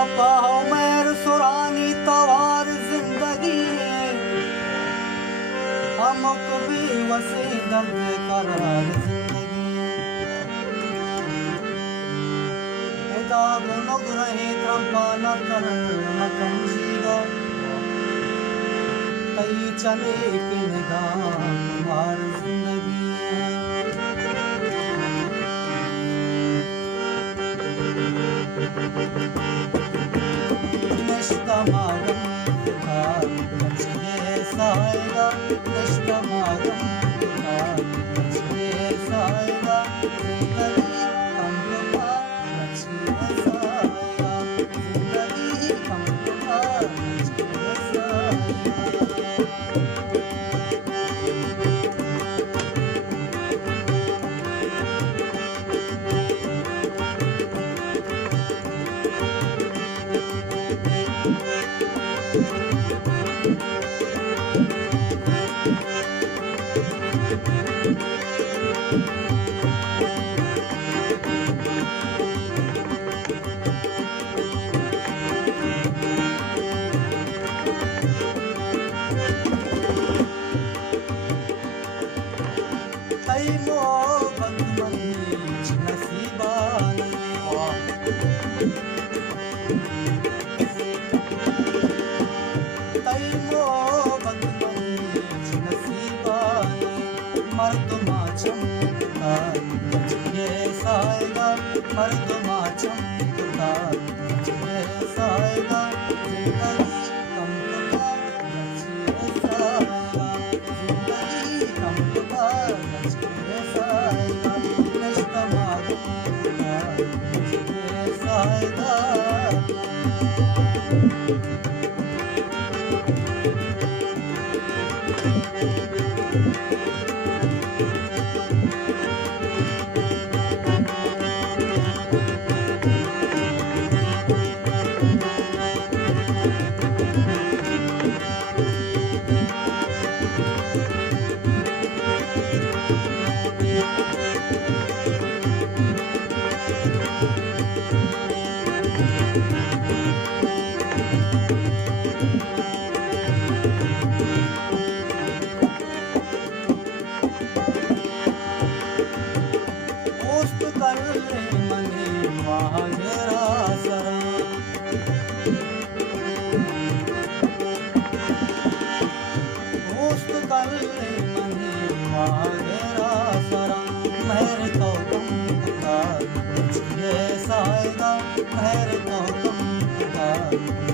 पाहो मेर सुरानी तवार जिंदगी हमको भी वसी दर्द करार जिंदगी दाग नुग रहे त्रंपा न कर न कमजीदा कई चले की निगाह तुम्हार जिंदगी नश्तमागम का बचिए साएगा नश्तमागम का बचिए साएगा जिंदगी हमको बचिए साएगा जिंदगी हमको बचिए साएगा मर्दमा चमकता बचिए साएगा मर्दमा चमकता बचिए साएगा जिंदगी कमकता बचिए साएगा जिंदगी कमकता बचिए साएगा नश्तमा कमकता बचिए साएगा मेरे तो तुम